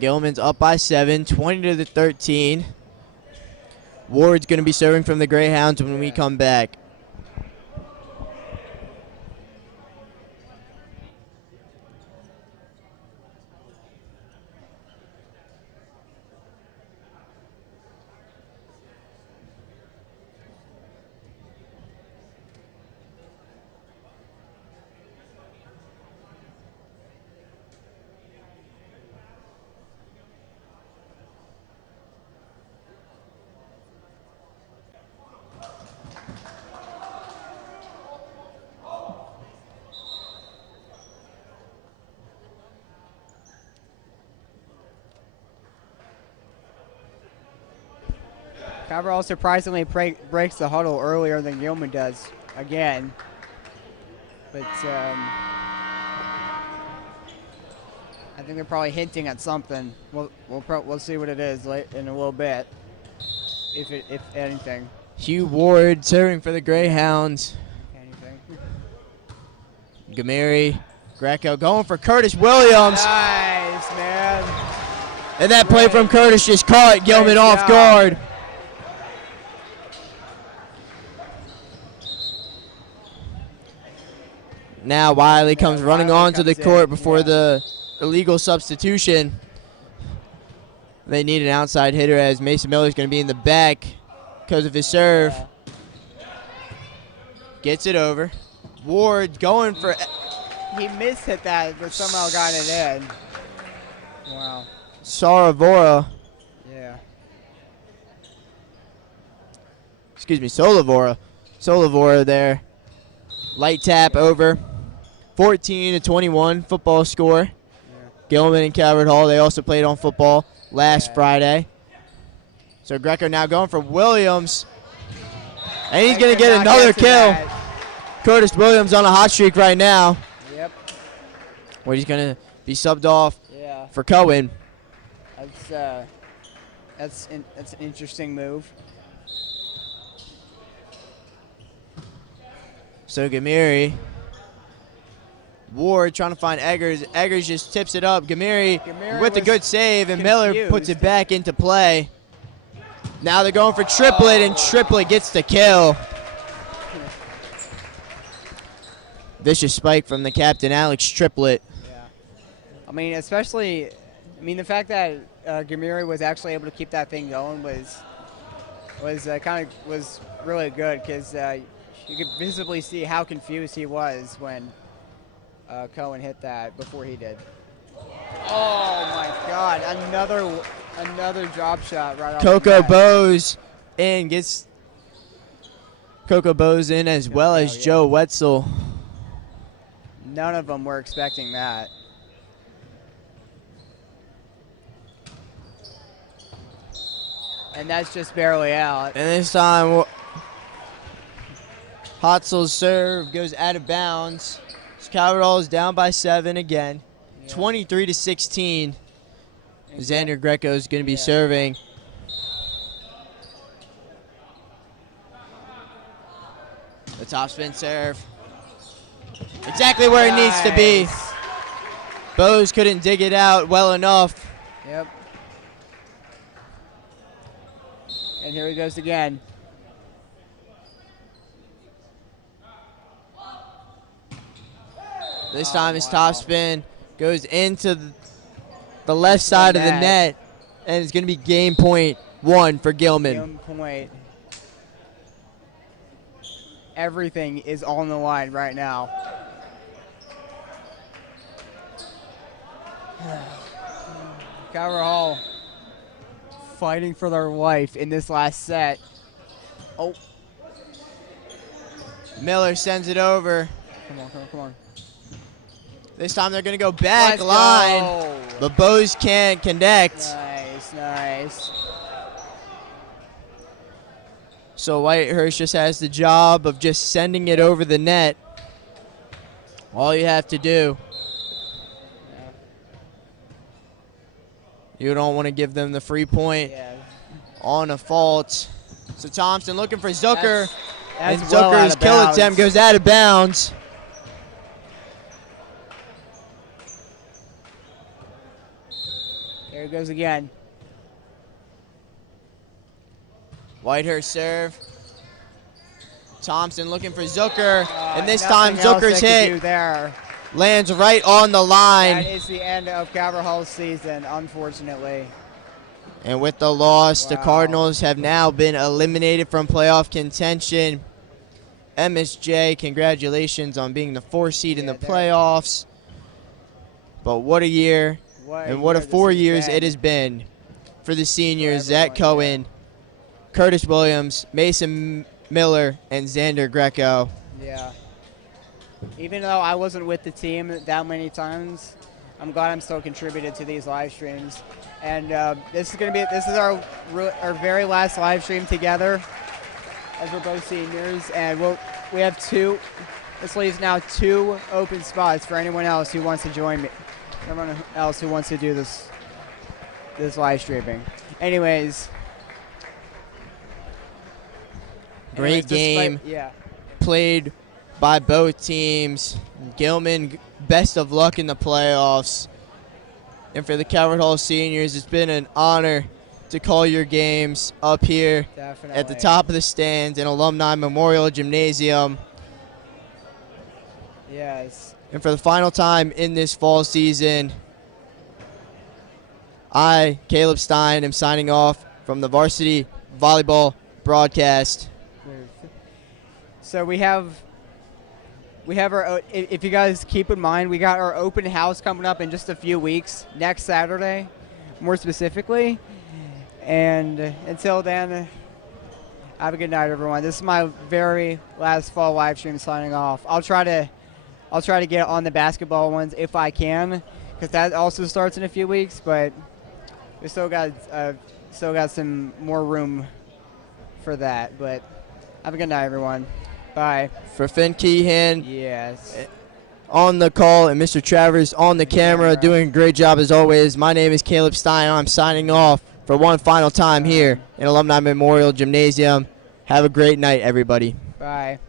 Gilman's up by 7, 20-13. Ward's going to be serving from the Greyhounds when we come back. Cabral surprisingly breaks the huddle earlier than Gilman does again. But I think they're probably hinting at something. We'll see what it is in a little bit, if anything. Hugh Ward serving for the Greyhounds. Anything. Gamiri, Greco going for Curtis Williams. Nice, man. And that play from Curtis just caught Gilman off guard. Now Wiley comes running Wiley onto the comes court in, before yeah. the illegal substitution. They need an outside hitter as Mason Miller is going to be in the back because of his serve. Yeah. Gets it over. Ward going for... He mishit that, but somehow got it in. Wow. Saravora. Yeah. Excuse me, Solavora. Solavora there. Light tap over. 14-21 football score. Yeah. Gilman and Calvert Hall, they also played on football last Yeah. Friday. So Greco now going for Williams. And he's going to get another kill. Curtis Williams on a hot streak right now. Yep. Where he's going to be subbed off Yeah. for Cohen. That's an interesting move. So Gamiri. Ward trying to find Eggers. Eggers just tips it up. Gamiri with a good save, and Miller puts it confused. back into play. Now they're going for Triplet, and Triplet gets the kill. Vicious spike from the captain, Alex Triplet. Yeah. I mean, especially, the fact that Gamiri was actually able to keep that thing going was really good because you could visibly see how confused he was when Cohen hit that before he did. Oh my God! Another drop shot right off the Coco bat. Bose in, gets Coco Bose in as well as Joe Wetzel. None of them were expecting that. And that's just barely out. And this time, Hotzel's serve goes out of bounds. Calverall is down by 7 again. 23-16. Xander Greco is going to be serving. The topspin serve. Exactly where it needs to be. Bose couldn't dig it out well enough. Yep. And here he goes again. This time his topspin goes into the left side of the net, and it's going to be game point 1 for Gilman. Game point. Everything is on the line right now. Calvert Hall fighting for their life in this last set. Oh. Miller sends it over. Come on. This time they're going to go back Let's line, go. but Bose can't connect. Nice. So Whitehurst just has the job of just sending it over the net. All you have to do. You don't want to give them the free point on a fault. So Thompson looking for Zucker. And That's well out Zucker's of kill bounds. attempt goes out of bounds. There it goes again. Whitehurst serve. Thompson looking for Zucker. And this Nothing time else Zucker's they could do hit there. lands right on the line. That is the end of Calvert Hall's season, unfortunately. And with the loss, the Wow. Cardinals have now been eliminated from playoff contention. MSJ, congratulations on being the 4th seed in the playoffs. But what a year, and what a 4 years it has been for the seniors, Zach Cohen, Curtis Williams, Mason Miller, and Xander Greco. Yeah. Even though I wasn't with the team that many times, I'm glad I'm still contributed to these live streams. And this is our very last live stream together, as we're both seniors. And we have 2. This leaves now 2 open spots for anyone else who wants to join me. Everyone else who wants to do this live streaming. Anyways. Great game played by both teams. Gilman, best of luck in the playoffs. And for the Calvert Hall seniors, it's been an honor to call your games up here at the top of the stands in Alumni Memorial Gymnasium. Yes. And for the final time in this fall season, I, Caleb Stein, am signing off from the Varsity Volleyball broadcast. So we have our, if you guys keep in mind, we got our open house coming up in just a few weeks, next Saturday, more specifically. And until then, have a good night, everyone. This is my very last fall live stream signing off. I'll try to get on the basketball ones if I can, because that also starts in a few weeks, but we still got some more room for that. But have a good night, everyone. Bye. For Finn Keehan, Yes. on the call, and Mr. Travers on the camera, doing a great job as always. My name is Caleb Stein. I'm signing off for one final time here in Alumni Memorial Gymnasium. Have a great night, everybody. Bye.